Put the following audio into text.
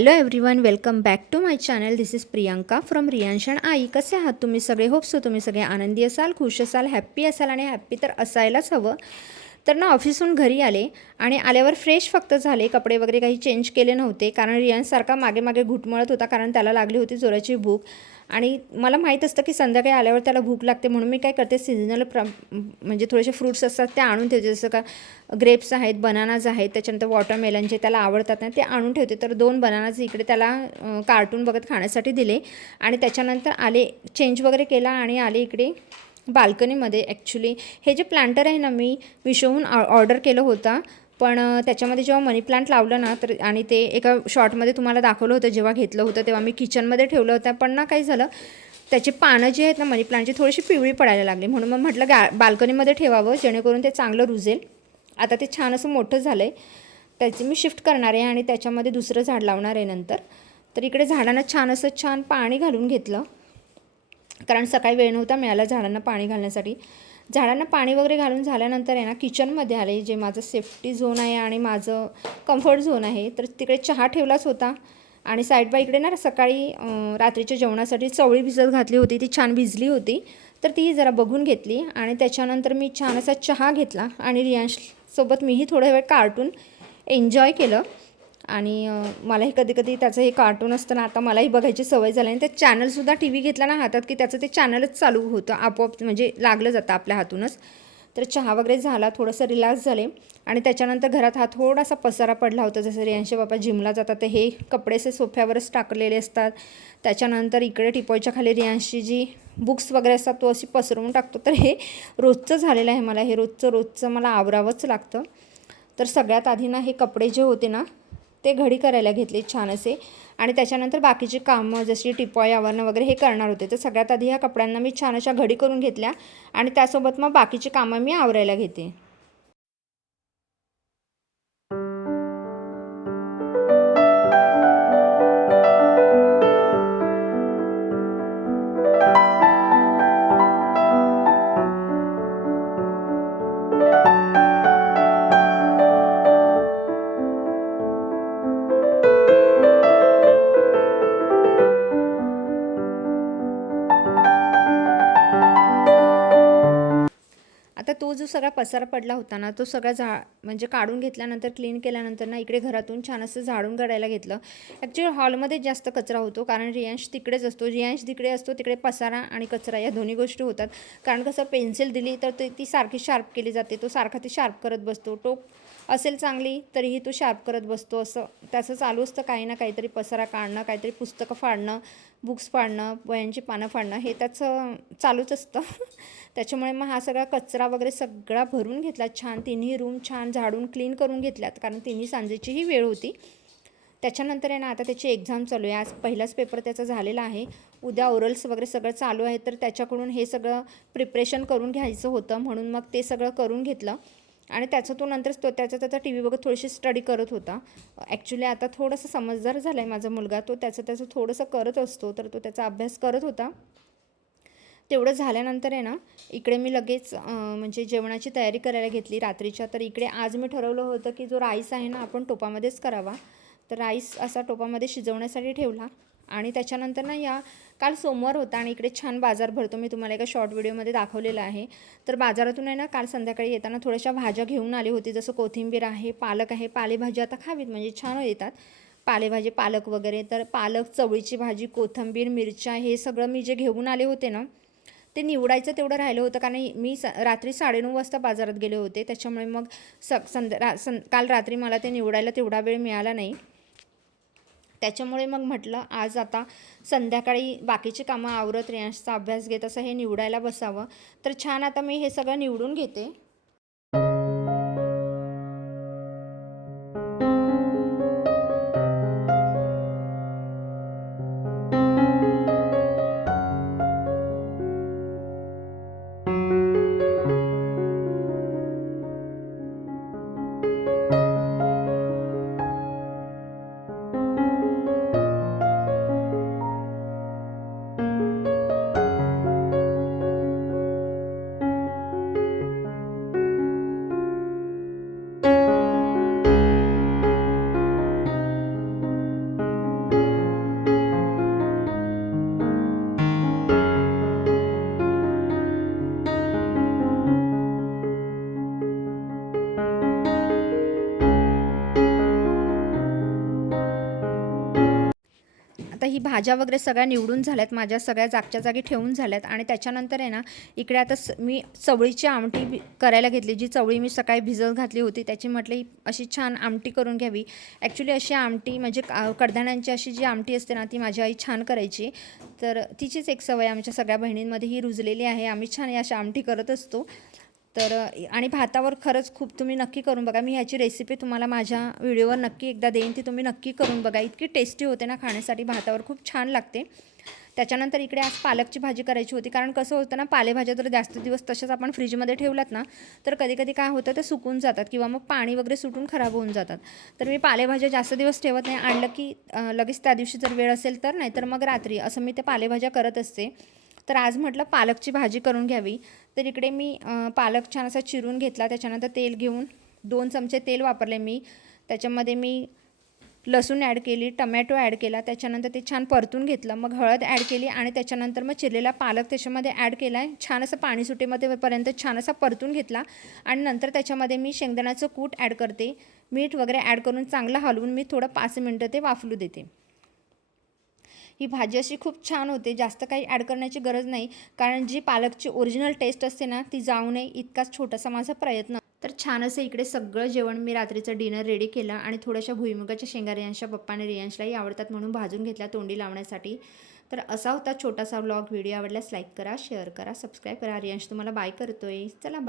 Hello everyone, welcome back to my channel. This is Priyanka from Riyanshan आई. कसे आहात तुम्ही सगळे? होप सो तुम्ही सगळे आनंदी असाल, खुश असाल, हॅप्पी असाल आणि हॅप्पी तर असायलाच हवं. तर ना ऑफिसहून घरी आले आणि आल्यावर फ्रेश फक्त झाले, कपडे वगैरे काही चेंज केले नव्हते कारण रियांसारखा मागे मागे घुटमळत होता कारण त्याला लागली होती जोराची भूक. आणि मला माहीत असतं की संध्याकाळी आल्यावर त्याला भूक लागते म्हणून मी काय करते, सीझनल म्हणजे थोडेसे फ्रूट्स असतात ते आणून ठेवते. जसं का ग्रेप्स आहेत, बनानाज आहेत, त्याच्यानंतर वॉटरमेलन जे त्याला आवडतात ना ते आणून ठेवते. तर 2 बनानाज इकडे त्याला कार्टून बघत खाण्यासाठी दिले आणि त्याच्यानंतर आले, चेंज वगैरे केला आणि आले इकडे बाल्कनीमध्ये. ॲक्च्युली हे जे प्लांटर आहे ना, मी मिशोहून ऑर्डर केलं होतं, पण त्याच्यामध्ये जेव्हा मनी प्लांट लावलं ना तर, आणि ते एका शॉर्टमध्ये तुम्हाला दाखवलं होतं जेव्हा घेतलं होतं तेव्हा मी किचनमध्ये ठेवलं होतं, पण ना काय झालं, त्याची पानं जी आहेत ना मनी प्लांटची थोडीशी पिवळी पडायला लागली. म्हणून मग म्हटलं बाल्कनीमध्ये ठेवावं जेणेकरून ते चांगलं रुजेल. आता ते छान असं मोठं झालं आहे, त्याची मी शिफ्ट करणार आहे आणि त्याच्यामध्ये दुसरं झाड लावणार आहे नंतर. तर इकडे झाडांना छान पाणी घालून घेतलं कारण सकाळी वेळ नव्हता मिळाला झाडांना पाणी घालण्यासाठी. झाडांना पाणी वगैरे घालून झाल्यानंतर आहे ना किचनमध्ये आले, जे माझं सेफ्टी झोन आहे आणि माझं कम्फर्ट झोन आहे. तर तिकडे चहा ठेवलाच होता आणि साईड बाय इकडे ना सकाळी रात्रीच्या जेवणासाठी चवळी भिजत घातली होती, ती छान भिजली होती तर ती जरा बघून घेतली. आणि त्याच्यानंतर मी छान असा चहा घेतला आणि रियांशसोबत मीही थोडा वेळ कार्टून एन्जॉय केलं. आणि मलाही कधी कधी त्याचं हे कार्टून असतं ना, आता मलाही बघायची सवय झाली आणि ते चॅनलसुद्धा टी व्ही घेतला ना हातात की त्याचं ते चॅनलच चालू होतं आपोआप, म्हणजे लागलं जातं आपल्या हातूनच. तर चहा वगैरे झाला, थोडंसं रिलॅक्स झाले आणि त्याच्यानंतर घरात हा थोडासा पसारा पडला होता. जसं रियांशे बाबा जिमला जातात तर हे कपडेसे सोफ्यावरच टाकलेले असतात. त्याच्यानंतर इकडे टिपॉयच्या खाली रियांशी जी बुक्स वगैरे असतात तो अशी पसरवून टाकतो. तर हे रोजचं झालेलं आहे, मला हे रोजचं मला आवरावंच लागतं. तर सगळ्यात आधी ना हे कपडे जे होते ना ते घडी करायला घेतले छान असे आणि त्याच्यानंतर बाकीची कामं जशी टिपॉय आवरणं वगैरे हे करणार होते. तर सगळ्यात आधी ह्या कपड्यांना मी छान अशा घडी करून घेतल्या आणि त्यासोबत मग बाकीची कामं मी आवरायला घेते. आता तो जो सगळा पसारा पडला होता ना तो सगळा म्हणजे काढून घेतल्यानंतर, क्लीन केल्यानंतर ना इकडे घरातून छान असं झाडून काढायला घेतलं. ॲक्च्युली हॉलमध्ये जास्त कचरा होतो कारण रियांश तिकडेच असतो, रियांश तिकडे असतो, तिकडे पसारा आणि कचरा या दोन्ही गोष्टी होतात. कारण कसं पेन्सिल दिली तर ती सारखी शार्प केली जाते, तो सारखा ती शार्प करत बसतो, टोक असेल चांगली तरीही तो शार्प करत बसतो. असं त्याचं चालू असतं काही ना काहीतरी, पसारा काढणं, काहीतरी पुस्तकं फाडणं, बुक्स फाडणं, वह्यांची पानं फाडणं, हे त्याचं चालूच असतं. त्याच्यामुळे मग हा सगळा कचरा वगैरे सगळा भरून घेतला छान. तिन्ही रूम छान झाडून क्लीन करून घेतल्यात कारण तिन्ही सांजेचीही वेळ होती. त्याच्यानंतर आहे ना आता त्याची एक्झाम चालू आहे, आज पहिलाच पेपर त्याचा झालेला आहे, उद्या ओरल्स वगैरे सगळं चालू आहे. तर त्याच्याकडून हे सगळं प्रिपरेशन करून घ्यायचं होतं म्हणून मग ते सगळं करून घेतलं आणि त्याचं तो नंतर त्याचा टी व्ही बघत थोडीशी स्टडी करत होता. ॲक्च्युली आता थोडंसं समजदार झाला आहे माझा मुलगा, तो त्याचं थोडंसं करत असतो, तर तो त्याचा अभ्यास करत होता. तेवढं झाल्यानंतर आहे ना इकडे मी लगेच म्हणजे जेवणाची तयारी करायला घेतली रात्रीच्या. तर इकडे आज मी ठरवलं होतं की जो राईस आहे ना आपण टोपामध्येच करावा. तर राईस असा टोपामध्ये शिजवण्यासाठी ठेवला आणि त्याच्यानंतर ना काल सोमवार होता आणि इकडे छान बाजार भरतो, मी तुम्हाला एका शॉर्ट व्हिडिओमध्ये दाखवलेलं आहे. तर बाजारातून आहे ना काल संध्याकाळी येताना थोड्याशा भाज्या घेऊन आली होती, जसं कोथिंबीर आहे, पालक आहे. पालेभाजी आता खावीत म्हणजे छान येतात पालेभाजी, पालक वगैरे. तर पालक, चवळीची भाजी, कोथिंबीर, मिरच्या, हे सगळं मी जे घेऊन आले होते ना ते निवडायचं तेवढं राहिलं होतं कारण मी रात्री 9:30 वाजता बाजारात गेले होते. त्याच्यामुळे मग काल रात्री मला ते निवडायला तेवढा वेळ मिळाला नाही. त्याच्यामुळे मग म्हटलं आज आता संध्याकाळी बाकीची कामं आवरत रियांशचा अभ्यास घेत असं हे निवडायला बसावं. तर छान आता मी हे सगळं निवडून घेते. आता ही भाज्या वगैरे सगळ्या निवडून झाल्यात, माझ्या सगळ्या जागच्या जागी ठेवून झाल्यात. आणि त्याच्यानंतर आहे ना इकडे आता मी चवळीची आमटी करायला घेतली. जी चवळी मी सकाळी भिजत घातली होती त्याची म्हटली अशी छान आमटी करून घ्यावी. ॲक्च्युली अशी आमटी म्हणजे कडधान्यांची अशी जी आमटी असते ना ती माझी आई छान करायची. तर तिचीच एक सवय आमच्या सगळ्या बहिणींमध्ये ही रुजलेली आहे. आम्ही छान अशा आमटी करत असतो. तर आणि भातावर खरंच खूप तुम्ही नक्की करून बघा. मी ह्याची रेसिपी तुम्हाला माझ्या व्हिडिओवर नक्की एकदा देईन, ती तुम्ही नक्की करून बघा. इतकी टेस्टी होते ना खाण्यासाठी, भातावर खूप छान लागते. त्याच्यानंतर इकडे आज पालकची भाजी करायची होती. कारण कसं होतं ना, पालेभाज्या जर जास्त दिवस तशाच आपण फ्रीजमध्ये ठेवलात ना तर कधी कधी काय होतं ते सुकून जातात किंवा मग पाणी वगैरे सुटून खराब होऊन जातात. तर मी पालेभाज्या जास्त दिवस ठेवत नाही. आणलं की लगेच त्या दिवशी जर वेळ असेल तर, नाही तर मग रात्री, असं मी ते पालेभाज्या करत असते. तर आज म्हटलं पालकची भाजी करून घ्यावी. तर इकडे मी पालक छान असा चिरून घेतला. त्याच्यानंतर तेल घेऊन 2 चमचे तेल वापरले मी. त्याच्यामध्ये मी लसूण ॲड केली, टमॅटो ॲड केला. त्याच्यानंतर ते छान परतून घेतलं. मग हळद ॲड केली आणि त्याच्यानंतर मग चिरलेला पालक त्याच्यामध्ये ॲड केला आहे. छान असं पाणी सुटेमध्ये पर्यंत छान असा परतून घेतला. आणि नंतर त्याच्यामध्ये मी शेंगदाण्याचं कूट ॲड करते. मीठ वगैरे ॲड करून चांगलं हलवून मी थोडं 5 मिनटं ते वाफलू देते. ही भाजी अशी खूप छान होते. जास्त काही ॲड करण्याची गरज नाही, कारण जी पालकची ओरिजिनल टेस्ट असते ना ती जाऊ नये इतकाच छोटासा माझा प्रयत्न. तर छान असं इकडे सगळं जेवण मी रात्रीचं डिनर रेडी केलं आणि थोड्याशा भुईमुगाच्या शेंगा रियांशच्या पप्पाने रियांशलाही आवडतात म्हणून भाजून घेतल्या तोंडी लावण्यासाठी. तर असा होता छोटासा व्लॉग. व्हिडिओ आवडल्यास लाईक करा, शेअर करा, सबस्क्राईब करा. रियांश तुम्हाला बाय करतोय. चला बाय.